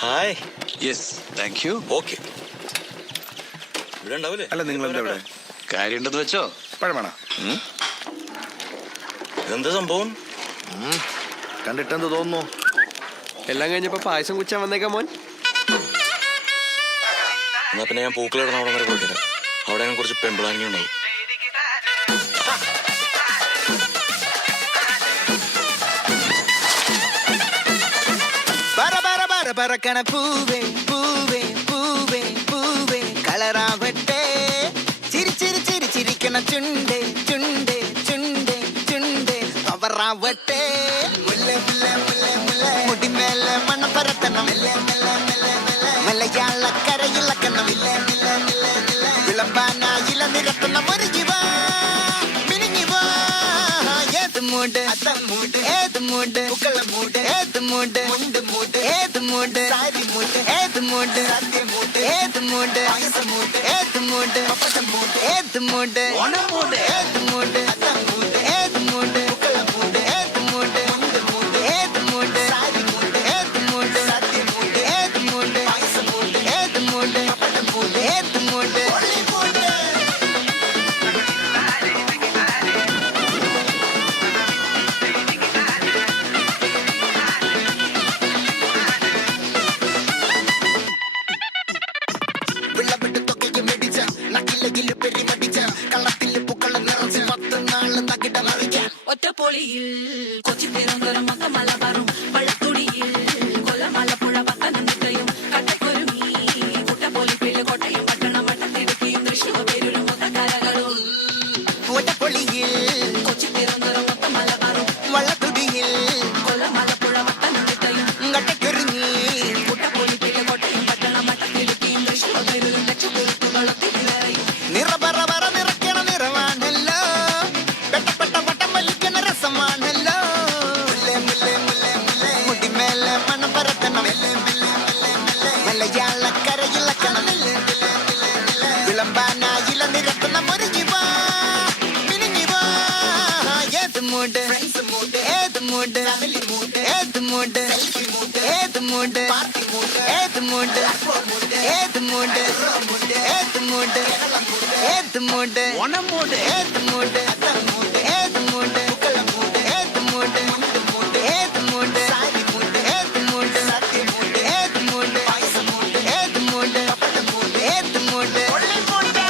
Hi. Yes thank you. Okay. ഇവിടെ ഉണ്ടാവൂലേ? അല്ല നിങ്ങൾ എന്താ ഇവിടെ? കാര്യമുണ്ടെന്ന് വെച്ചോ. പഴമാണോ? ഇതെന്താ സംഭവം? കണ്ടിട്ടെന്ത് തോന്നുന്നു? എല്ലാം കഴിഞ്ഞപ്പോ പായസം കുച്ചാൻ വന്നേക്കാം മോൻ. എന്നാ പിന്നെ ഞാൻ പൂക്കളിടണം അവിടെ വരെ പോയിട്ടില്ല. അവിടെ ഞാൻ കുറച്ച് പെമ്പിളാങ്ങി ഉണ്ടാവും. പറക്കണ പൂവേ പൂവേ പൂവേ പൂവേ കളറാവട്ടെ. ചിരി ചിരി ചിരി ചിരിക്കണ ചുണ്ടേ ചുണ്ടേ ചുണ്ടേ ചുണ്ടേ പവറാവട്ടെ. മുല്ല മുല്ല മുല്ല മുല്ല മുടിമേലെ മണം പരത്തണം. മലയാളക്കരയിളക്കണം. വിളമ്പാനായില നിരത്തുന്ന മുരുകിവാ മിനിങ്ങിവാ. ഏത് മൂട് മൂട് ഏത് മൂട് പൂക്കള മൂട് ഏത് മൂട് മുണ്ട് മൂട് ഏത് മൂട് സാരി മൂട് ഏത് മൂട് സദ്യ മൂട് ഏത് മൂട് പായസം മൂട് ഏത് മൂട് പപ്പടം മൂട് ഏത് മൂട് ഓണം മൂട് ഏത് മൂട് അത്തം മൂട് ഏത് മൂട് പൂക്കള മൂട് ഏത് മൂട് മുണ്ട് മൂട് ഏത് മൂട് സാരി മൂട് ഏത് മൂട് സദ്യ മൂട് ഏത് മൂട് പായസം മൂട് ഏത് മൂട് പപ്പടം മൂട് ഏത് മൂട് ഒളി മൂട്. ഒറ്റപ്പൊളിയിൽ കൊച്ചി തിരുവനന്തപുരം മലബാറും വള്ളത്തുടിയിൽ കൊല്ലം ആലപ്പുഴ പത്തനംതിട്ടയും കട്ടക്കൊരുമി കുട്ടപ്പൊലിപ്പില് കോട്ടയം പട്ടണം വട്ടത്തിരുത്തിയും തൃശ്ശൂർ പേരൂരും മൊത്തക്കാരകളും. ഒറ്റപ്പൊളിയിൽ കൊച്ചി തിരുവനന്തപുരം മലബാറും വള്ളത്തുടിയിൽ കൊല്ലം ആലപ്പുഴ പത്തനംതിട്ടയും കട്ടക്കൊരുങ്ങി കുട്ടപ്പൊലിപ്പില് കോട്ടയം പട്ടണം വട്ടത്തിരുത്തിയും തൃശ്ശൂർ പേരൂരും ലക്ഷപ്പൊരുത്തുകളും തിരുവരയും. നിറപറ പറ നിറയ്ക്കണ നിറവാണല്ലോ. പെട്ടപ്പെട്ട വട്ടം വലിക്കണ രസമാണല്ലോ. മുടിമേലെ മണം പരത്തണം. മലയാളക്കരയിളക്കണം. വിളമ്പാനായില നിരത്തുന്ന മുരുകിവാ മിനിങ്ങിവാ. ഏത് മൂട് ഏത് മൂട് ഏത് മൂട് ഏത് മൂട് ഏത് മൂട് ഏത് മൂട് ഏത് മൂട് ഏത് മൂട് ഓണം മൂട് ഏത് മൂട് അത്തം മൂട് ഏത് മൂട് പൂക്കള മൂട് ഏത് മൂട് മുണ്ട് മൂട് ഏത് മൂട് സാരി മൂട് ഏത് മൂട് സദ്യ മൂട് ഏത് മൂട് പായസം മൂട് ഏത് മൂട് പപ്പടം മൂട് ഏത് മൂട് ഒളി മൂട്.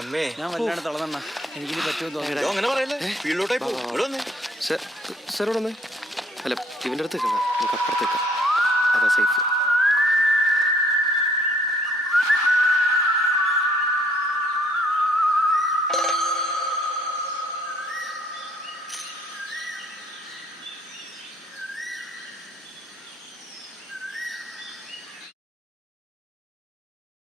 അമ്മേ, ഞാൻ വല്ലാണ്ട് തളർന്ന എനിക്കിനി പറ്റുമെന്ന് തോന്നുന്നു. അങ്ങനെ പറയല്ലേ. ഫീൽഡിലോട്ടായി പോകും. ഇവിടെ വന്നേ. സാർ ഇവിടെ വന്നേ. അല്ല ഇവന്റെ അടുത്ത് നമുക്ക് അപ്പുറത്തേക്കാം. അതാ സേഫ്.